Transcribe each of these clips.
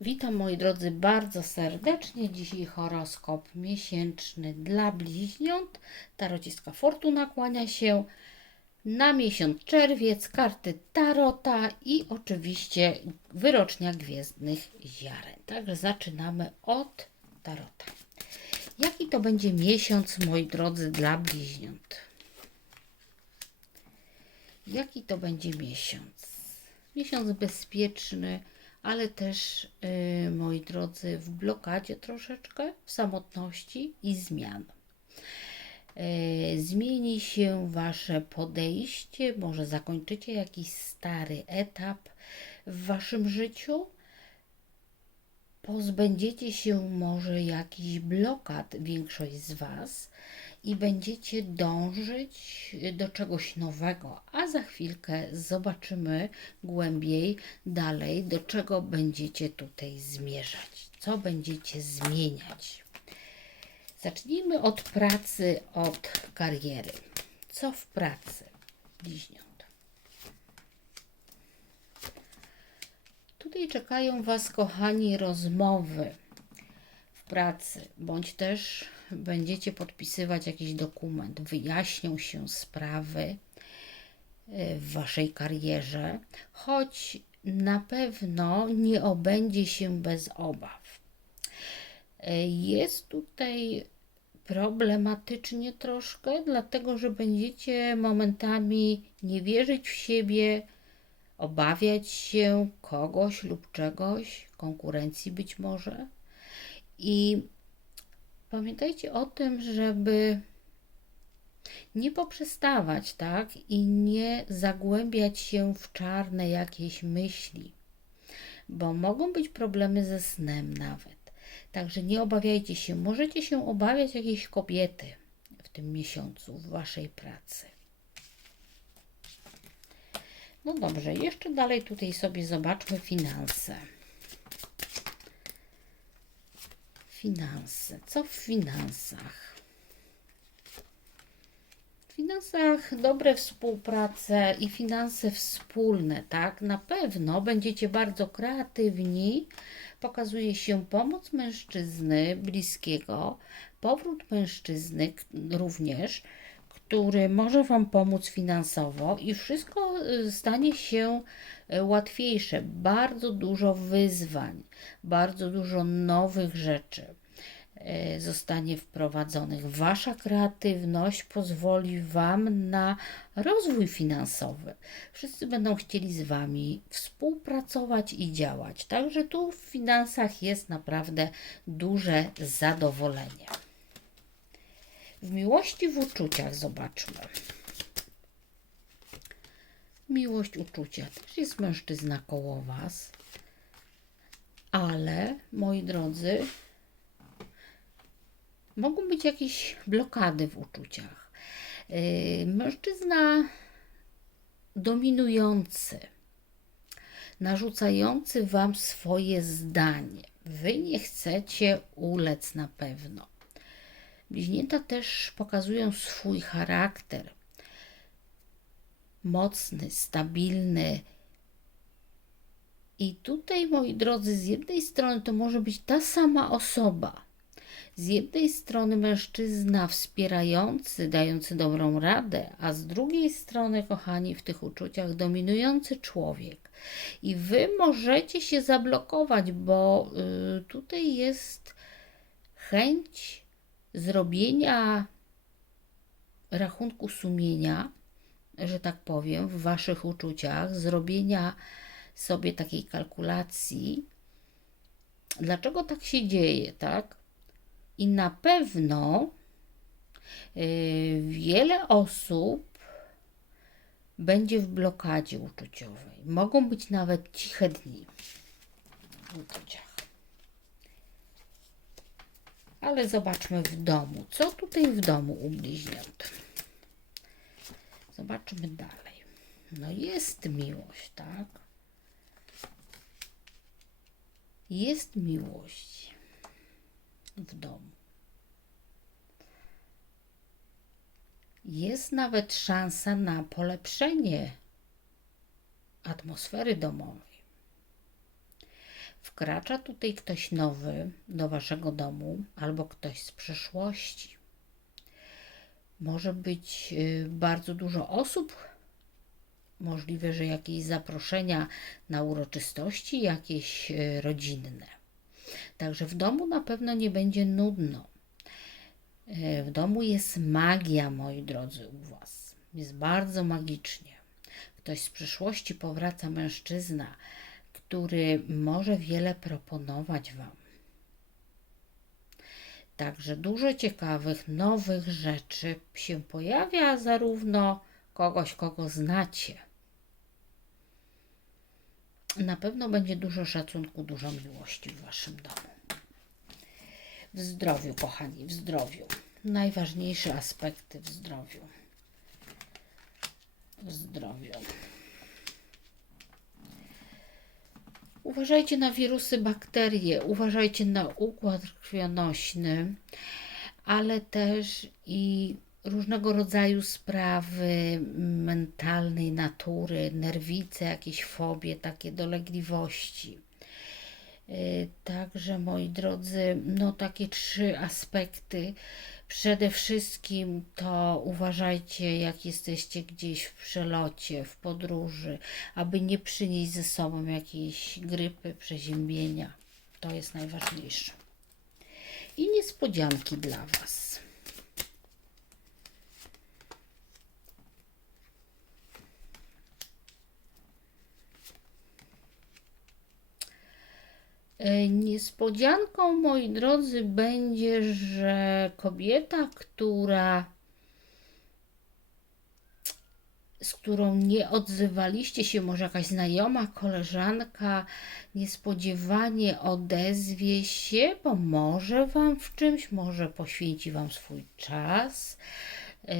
Witam moi drodzy bardzo serdecznie. Dzisiaj horoskop miesięczny dla bliźniąt. Tarociska Fortuna kłania się na miesiąc czerwiec, karty Tarota i oczywiście wyrocznia Gwiezdnych Ziaren. Także zaczynamy od Tarota. Jaki to będzie miesiąc, moi drodzy, dla bliźniąt? Jaki to będzie miesiąc? Miesiąc bezpieczny, ale też, yy, moi drodzy, w blokadzie troszeczkę, w samotności i zmian. Yy, zmieni się Wasze podejście, może zakończycie jakiś stary etap w Waszym życiu, pozbędziecie się może jakichś blokad, większość z Was, i będziecie dążyć do czegoś nowego, a za chwilkę zobaczymy głębiej dalej, do czego będziecie tutaj zmierzać, co będziecie zmieniać. Zacznijmy od pracy, od kariery. Co w pracy, bliźniąt? Tutaj czekają Was, kochani, rozmowy w pracy, bądź też będziecie podpisywać jakiś dokument, wyjaśnią się sprawy e, w Waszej karierze, choć na pewno nie obędzie się bez obaw. E, Jest tutaj problematycznie troszkę, dlatego że będziecie momentami nie wierzyć w siebie, obawiać się kogoś lub czegoś, konkurencji być może. I pamiętajcie o tym, żeby nie poprzestawać, tak? I nie zagłębiać się w czarne jakieś myśli, bo mogą być problemy ze snem nawet. Także nie obawiajcie się. Możecie się obawiać jakiejś kobiety w tym miesiącu w waszej pracy. No dobrze, jeszcze dalej tutaj sobie zobaczmy finanse. Finanse. Co w finansach? W finansach dobre współprace i finanse wspólne, tak? Na pewno będziecie bardzo kreatywni. Pokazuje się pomoc mężczyzny bliskiego, powrót mężczyzny również, który może Wam pomóc finansowo i wszystko y, stanie się y, łatwiejsze. Bardzo dużo wyzwań, bardzo dużo nowych rzeczy y, zostanie wprowadzonych. Wasza kreatywność pozwoli Wam na rozwój finansowy. Wszyscy będą chcieli z Wami współpracować i działać. Także tu w finansach jest naprawdę duże zadowolenie. W miłości, w uczuciach zobaczmy. Miłość, uczucia. Też jest mężczyzna koło Was. Ale, moi drodzy, mogą być jakieś blokady w uczuciach. Yy, mężczyzna dominujący, narzucający Wam swoje zdanie. Wy nie chcecie ulec na pewno. Bliźnięta też pokazują swój charakter. Mocny, stabilny. I tutaj, moi drodzy, z jednej strony to może być ta sama osoba. Z jednej strony mężczyzna wspierający, dający dobrą radę, a z drugiej strony, kochani, w tych uczuciach dominujący człowiek. I wy możecie się zablokować, bo y, tutaj jest chęć zrobienia rachunku sumienia, że tak powiem, w waszych uczuciach, zrobienia sobie takiej kalkulacji, dlaczego tak się dzieje, tak? I na pewno yy, wiele osób będzie w blokadzie uczuciowej. Mogą być nawet ciche dni w uczuciach. Ale zobaczmy w domu. Co tutaj w domu u bliźniąt? Zobaczmy dalej. No jest miłość, tak? Jest miłość w domu. Jest nawet szansa na polepszenie atmosfery domowej. Wkracza tutaj ktoś nowy do waszego domu albo ktoś z przeszłości. Może być y, bardzo dużo osób, możliwe, że jakieś zaproszenia na uroczystości, jakieś y, rodzinne. Także w domu na pewno nie będzie nudno. Y, W domu jest magia, moi drodzy, u Was. Jest bardzo magicznie. Ktoś z przyszłości powraca mężczyzna, który może wiele proponować Wam. Także dużo ciekawych, nowych rzeczy się pojawia, zarówno kogoś, kogo znacie. Na pewno będzie dużo szacunku, dużo miłości w Waszym domu. W zdrowiu, kochani, w zdrowiu. Najważniejsze aspekty w zdrowiu. W zdrowiu. Uważajcie na wirusy, bakterie, uważajcie na układ krwionośny, ale też i różnego rodzaju sprawy mentalnej natury, nerwice, jakieś fobie, takie dolegliwości. Y, Także, moi drodzy, no takie trzy aspekty. Przede wszystkim to uważajcie, jak jesteście gdzieś w przelocie, w podróży, aby nie przynieść ze sobą jakiejś grypy, przeziębienia. To jest najważniejsze. I niespodzianki dla Was. Niespodzianką, moi drodzy, będzie, że kobieta, która z którą nie odzywaliście się, może jakaś znajoma, koleżanka, niespodziewanie odezwie się, pomoże Wam w czymś, może poświęci Wam swój czas. Yy,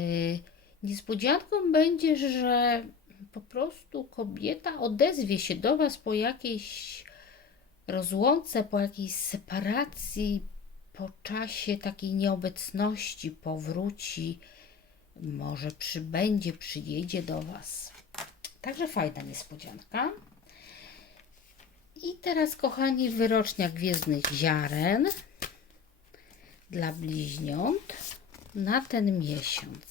Niespodzianką będzie, że po prostu kobieta odezwie się do Was po jakiejś rozłące, po jakiejś separacji, po czasie takiej nieobecności powróci, może przybędzie, przyjedzie do Was. Także fajna niespodzianka. I teraz, kochani, wyrocznia gwiezdnych ziaren dla bliźniąt na ten miesiąc.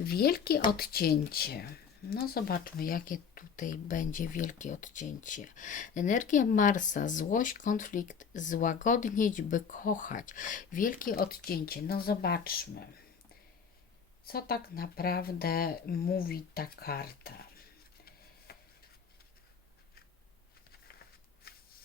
Wielkie odcięcie. No zobaczmy, jakie tutaj będzie wielkie odcięcie. Energia Marsa, złość, konflikt, złagodnieć, by kochać. Wielkie odcięcie. No zobaczmy, co tak naprawdę mówi ta karta.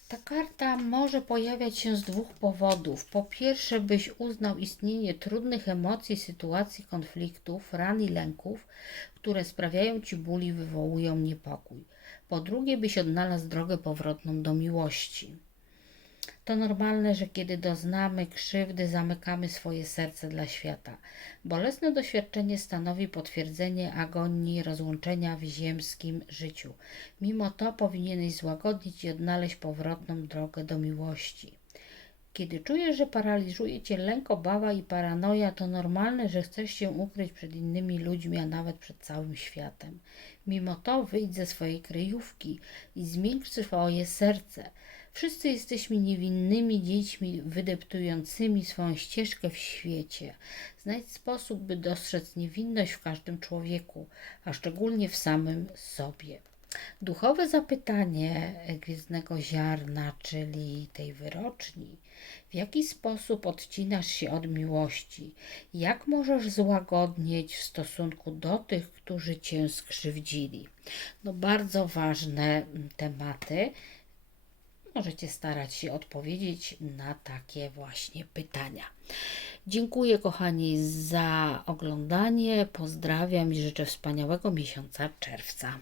Ta karta może pojawiać się z dwóch powodów. Po pierwsze, byś uznał istnienie trudnych emocji, sytuacji, konfliktów, ran i lęków, które sprawiają ci ból i wywołują niepokój. Po drugie, byś odnalazł drogę powrotną do miłości. To normalne, że kiedy doznamy krzywdy, zamykamy swoje serce dla świata. Bolesne doświadczenie stanowi potwierdzenie agonii rozłączenia w ziemskim życiu. Mimo to powinieneś złagodzić i odnaleźć powrotną drogę do miłości. Kiedy czujesz, że paraliżuje cię lęk, obawa i paranoja, to normalne, że chcesz się ukryć przed innymi ludźmi, a nawet przed całym światem. Mimo to wyjdź ze swojej kryjówki i zmiękcz swoje serce. Wszyscy jesteśmy niewinnymi dziećmi wydeptującymi swoją ścieżkę w świecie. Znajdź sposób, by dostrzec niewinność w każdym człowieku, a szczególnie w samym sobie. Duchowe zapytanie gwiezdnego ziarna, czyli tej wyroczni. W jaki sposób odcinasz się od miłości? Jak możesz złagodnieć w stosunku do tych, którzy cię skrzywdzili? No, bardzo ważne tematy. Możecie starać się odpowiedzieć na takie właśnie pytania. Dziękuję, kochani, za oglądanie. Pozdrawiam i życzę wspaniałego miesiąca czerwca.